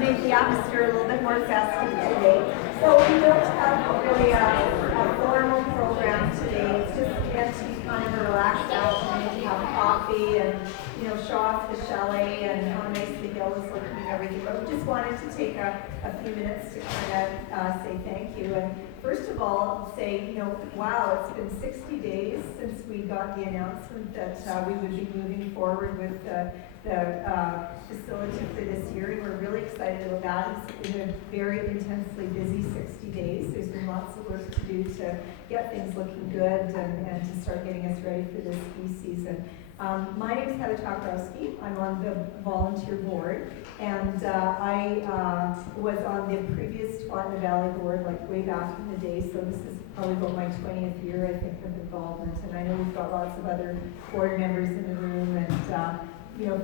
make the atmosphere a little bit more festive today. So we don't have really a formal program today. It's just meant to be kind of a relaxed afternoon to have coffee and show off the chalet and how nice the hill is looking and everything. But we just wanted to take a few minutes to kind of say thank you. And first of all, say, wow, it's been 60 days since we got the announcement that we would be moving forward with the facility for this year, and we're really excited about that. It's been a very intensely busy 60 days. There's been lots of work to do to get things looking good and to start getting us ready for this ski season. My name is Heather Takarowski. I'm on the volunteer board, and I was on the previous Tawatinaw Valley board way back in the day, so this is probably about my 20th year, I think, of involvement. And I know we've got lots of other board members in the room and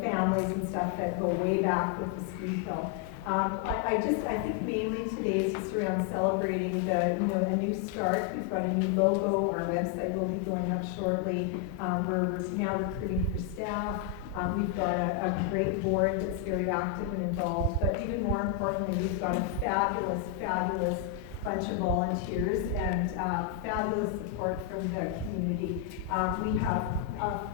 families and stuff that go way back with the ski hill. I think mainly today is just around celebrating a new start. We've got a new logo. Our website will be going up shortly. We're now recruiting for staff. We've got a great board that's very active and involved. But even more importantly, we've got a fabulous, fabulous bunch of volunteers and fabulous support from the community. We have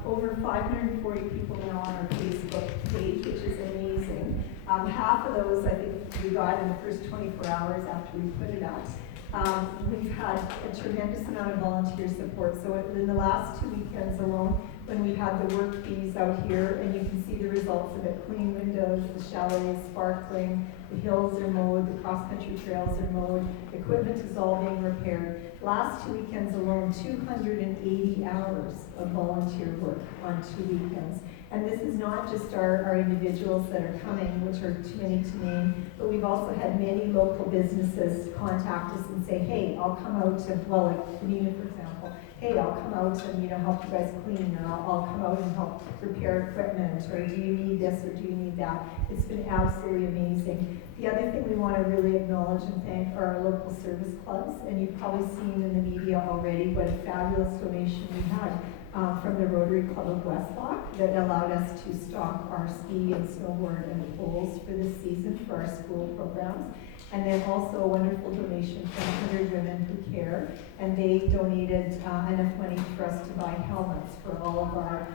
over 540 people now on our Facebook page, which is amazing. Half of those I think we got in the first 24 hours after we put it out. We've had a tremendous amount of volunteer support. So in the last 2 weekends alone, when we had the work bees out here, and you can see the results of it, clean windows, the chalet is sparkling, the hills are mowed, the cross-country trails are mowed, equipment is all being repaired. Last 2 weekends alone, 280 hours of volunteer work on 2 weekends. And this is not just our individuals that are coming, which are too many to name, but we've also had many local businesses contact us and say, hey, I'll come out to, like Nina, for example, hey, I'll come out and help you guys clean, or I'll come out and help repair equipment, or do you need this or do you need that? It's been absolutely amazing. The other thing we want to really acknowledge and thank are our local service clubs, and you've probably seen in the media already what a fabulous donation we had from the Rotary Club of Westlock that allowed us to stock our ski and snowboard and poles for this season for our school programs. And then also a wonderful donation from 100 Women Who Care, and they donated enough money for us to buy helmets for all of our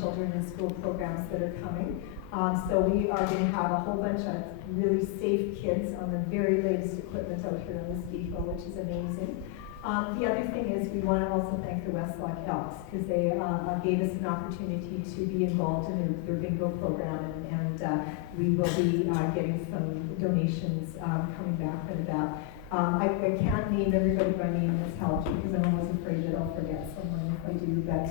children in school programs that are coming. So we are going to have a whole bunch of really safe kids on the very latest equipment out here on the ski hill, which is amazing. The other thing is we want to also thank the Westlock Elks because they gave us an opportunity to be involved in their bingo program, and we will be getting some donations coming back out of that. I can't name everybody by name that's helped because I'm always afraid that I'll forget someone if I do, but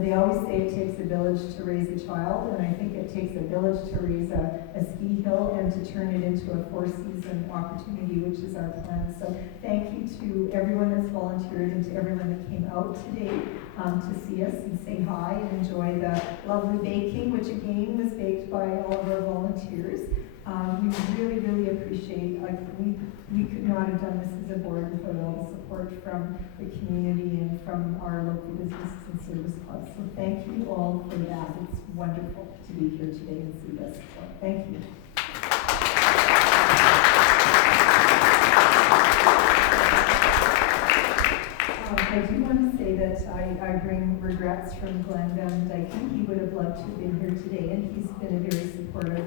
they always say it takes a village to raise a child, and I think it takes a village to raise a ski hill and to turn it into a four-season opportunity, which is our plan. So thank you to everyone that's volunteered and to everyone that came out today to see us and say hi and enjoy the lovely baking, which again was baked by all of our volunteers. We really, really appreciate, we could not have done this as a board without all the support from the community and from our local businesses and service clubs. So thank you all for that. It's wonderful to be here today and see this. So thank you. I do want to say that I bring regrets from Glenn Van Dyken. He would have loved to have been here today, and he's been a very supportive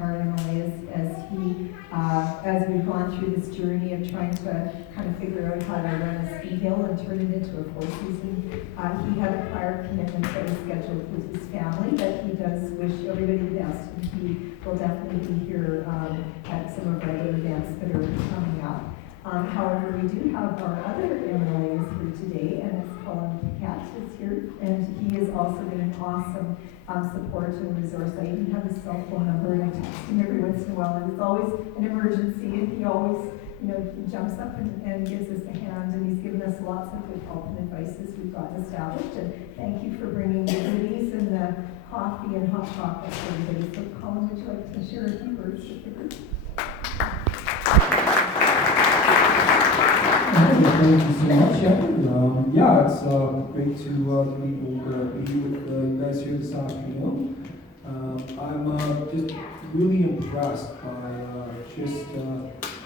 our MLA as we've gone through this journey of trying to kind of figure out how to run a ski hill and turn it into a four-season. He had a prior commitment that was scheduled with his family, but he does wish everybody the best, and he will definitely be here at some of our other events that are coming up. However, we do have our other MLAs here today, and it's Colin Cat is here, and he has also been an awesome support and resource. I even have his cell phone number, and I text him every once in a while, and it's always an emergency, and he always, jumps up and gives us a hand, and he's given us lots of good help and advice as we've gotten established. And thank you for bringing the goodies and the coffee and hot chocolate for everybody. So, Colin, would you like to share a few words with the group? Thank you so much. It's great to be with you guys here this afternoon. I'm just really impressed by just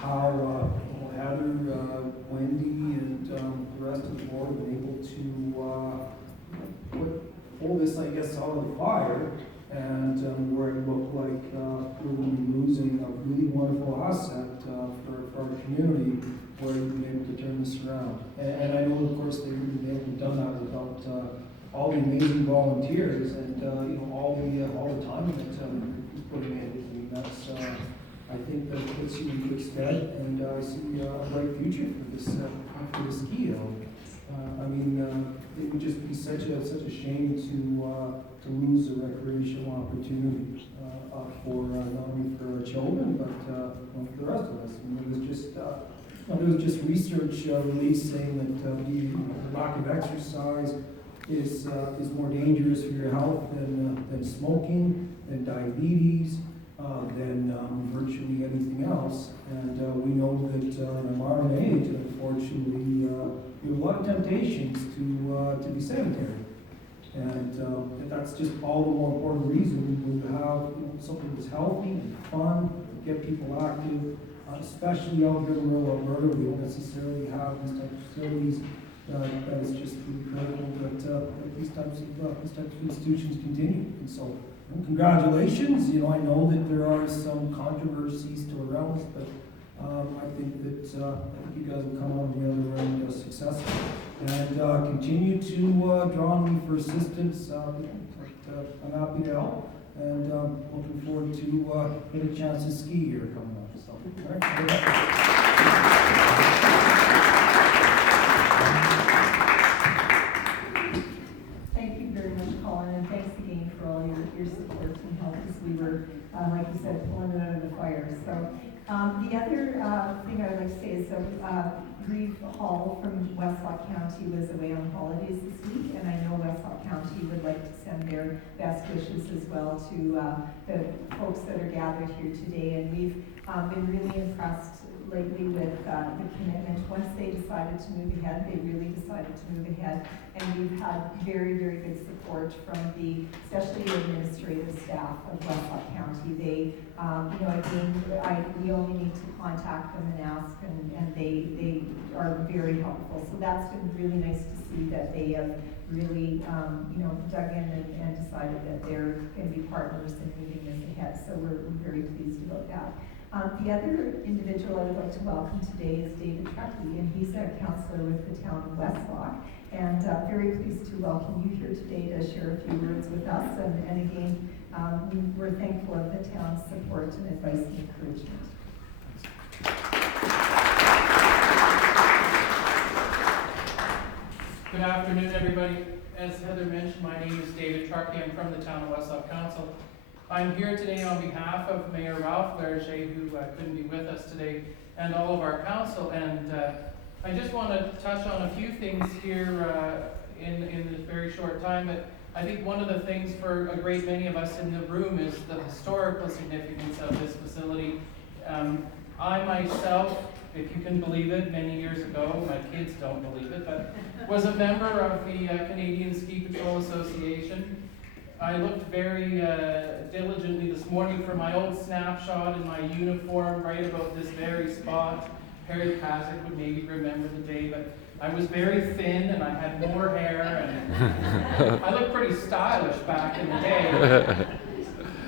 how Heather, Wendy, and the rest of the board have been able to pull this, I guess, out of the fire, and where it looked like we're going to be losing a really wonderful asset for our community, where we've been able to turn this around. And I know, of course, they wouldn't be able to have done that without all the amazing volunteers and all the time that he's putting in. I mean, that's I think that puts you in good stead, and I see a bright future for this ski hill. I mean, it would just be such a shame to lose a recreational opportunity for not only for our children but for the rest of us. I mean, there was just research released saying that the lack of exercise is more dangerous for your health than smoking, than diabetes, than virtually anything else. And we know that in our modern age, unfortunately, we have a lot of temptations to be sedentary. And that's just all the more important reason when you have something that's healthy and fun, get people active, especially out here in rural Alberta. We don't necessarily have these types of facilities. That is just really critical that these types of institutions continue. And so, congratulations. I know that there are some controversies still around this, but I think that you guys will come out the other end successful and continue to draw on me for assistance. I'm happy to help, and looking forward to getting a chance to ski here coming up. So, all right. Your support and help as we were, like you said, pulling it out of the fire. So the other thing I would like to say is that Grieve Hall from Westlock County was away on holidays this week, and I know Westlock County would like to send their best wishes as well to the folks that are gathered here today. And we've been really impressed lately with the commitment. Once they decided to move ahead, they really decided to move ahead, and we've had very, very good support from especially the administrative staff of Westlock County. They, we only need to contact them and ask, and they are very helpful. So that's been really nice to see that they have really, dug in and decided that they're going to be partners in moving this ahead. So we're very pleased about that. The other individual I would like to welcome today is David Truckey, and he's a councillor with the town of Westlock. And very pleased to welcome you here today to share a few words with us. And again, we're thankful of the town's support and advice and encouragement. Good afternoon, everybody. As Heather mentioned, my name is David Truckey. I'm from the town of Westlock Council. I'm here today on behalf of Mayor Ralph Verger, who couldn't be with us today, and all of our council. And I just want to touch on a few things here in this very short time. But I think one of the things for a great many of us in the room is the historical significance of this facility. I myself, if you can believe it, many years ago, my kids don't believe it, but was a member of the Canadian Ski Patrol Association. I looked very diligently this morning for my old snapshot in my uniform right about this very spot. Harry Pazik would maybe remember the day, but I was very thin and I had more hair, and I looked pretty stylish back in the day.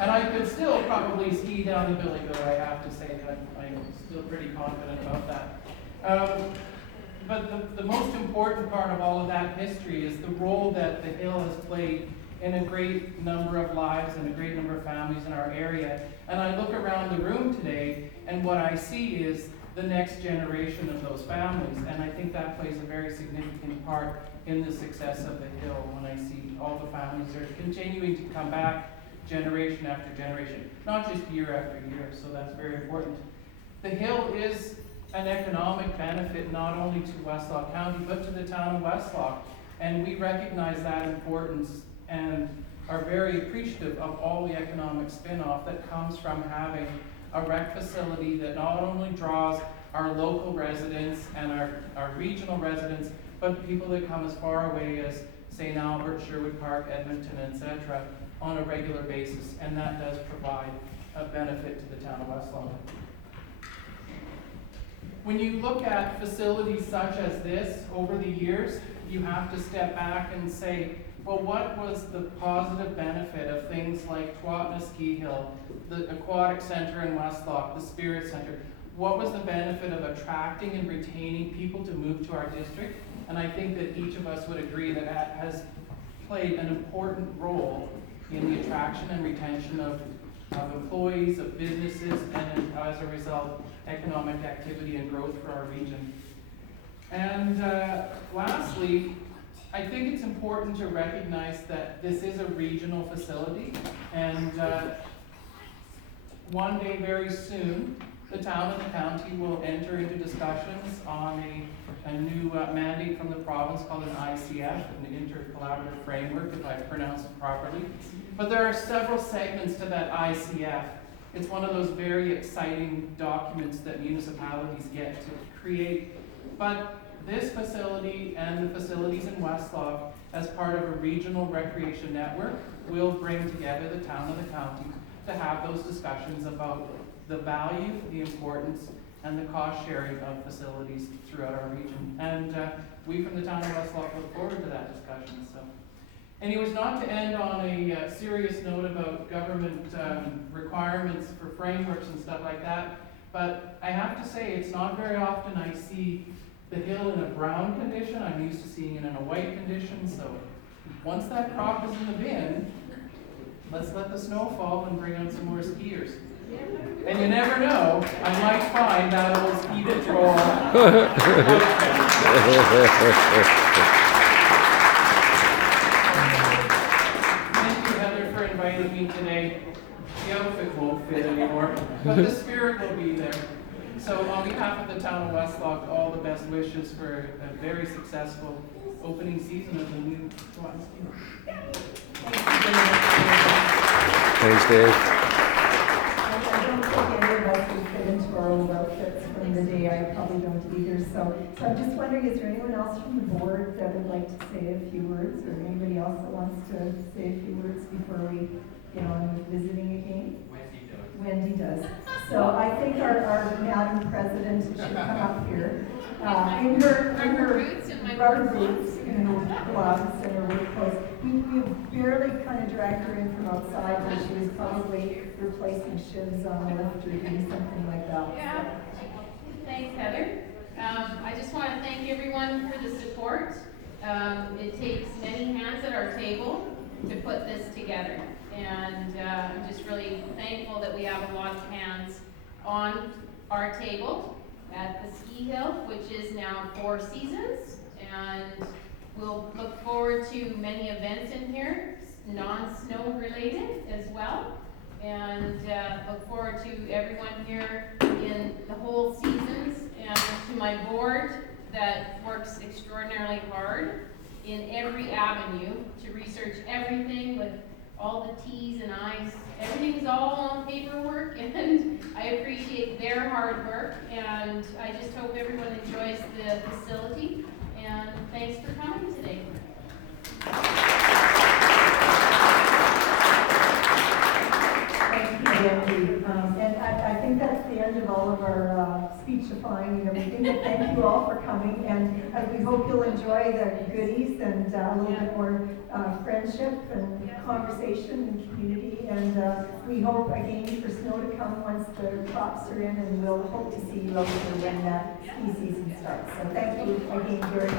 And I could still probably ski down the Billy Goat, I have to say. I'm still pretty confident about that. But the most important part of all of that history is the role that the hill has played in a great number of lives and a great number of families in our area. And I look around the room today, and what I see is the next generation of those families. And I think that plays a very significant part in the success of the hill when I see all the families that are continuing to come back generation after generation, not just year after year. So that's very important. The hill is an economic benefit not only to Westlock County, but to the town of Westlock. And we recognize that importance and are very appreciative of all the economic spin-off that comes from having a rec facility that not only draws our local residents and our regional residents, but people that come as far away as St. Albert, Sherwood Park, Edmonton, etc. on a regular basis, and that does provide a benefit to the town of West London. When you look at facilities such as this over the years, you have to step back and say, well, what was the positive benefit of things like Tawatinaw Ski Hill, the Aquatic Center in Westlock, the Spirit Center? What was the benefit of attracting and retaining people to move to our district? And I think that each of us would agree that that has played an important role in the attraction and retention of employees, of businesses, and as a result, economic activity and growth for our region. And lastly, I think it's important to recognize that this is a regional facility, and one day very soon, the town and the county will enter into discussions on a new mandate from the province called an ICF, an Intercollaborative Framework, if I pronounced it properly. But there are several segments to that ICF. It's one of those very exciting documents that municipalities get to create. But this facility and the facilities in Westlock, as part of a regional recreation network, will bring together the town and the county to have those discussions about the value, the importance, and the cost sharing of facilities throughout our region. And we from the town of Westlock look forward to that discussion. So, anyways, not to end on a serious note about government requirements for frameworks and stuff like that, but I have to say it's not very often I see the hill in a brown condition. I'm used to seeing it in a white condition. So once that crop is in the bin, let's let the snow fall and bring out some more skiers. And you never know, I might find that old ski patrol. Thank you, Heather, for inviting me today. The outfit won't fit anymore, but the spirit will be there. So on behalf of the town of Westlock, all the best wishes for a very successful opening season of the new Tawatinaw Ski. Thanks, Dave. I don't think any of us would fit into our old outfits from the day. I probably don't either. So I'm just wondering, is there anyone else from the board that would like to say a few words, or anybody else that wants to say a few words before we get on with visiting again? Wendy does. So I think our Madam President should come up here in her rubber boots and her gloves and her work clothes. We barely kind of dragged her in from outside, but she was probably replacing shivs on the lift or doing something like that. Yeah. Thanks, Heather. I just want to thank everyone for the support. It takes many hands at our table to put this together. And I'm just really thankful that we have a lot of hands on our table at the ski hill, which is now 4 seasons. And we'll look forward to many events in here, non-snow related as well. And look forward to everyone here in the whole seasons, and to my board that works extraordinarily hard in every avenue to research everything with all the T's and I's. Everything's all on paperwork, and I appreciate their hard work, and I just hope everyone enjoys the facility, and thanks for coming today. Thank you, Wendy. And I think that's the end of all of our speechifying and everything. But thank you all for coming, and we hope you'll enjoy the goodies and a little bit more friendship and conversation and community. And we hope again for snow to come once the crops are in, and we'll hope to see you over here when ski season starts. So thank you again very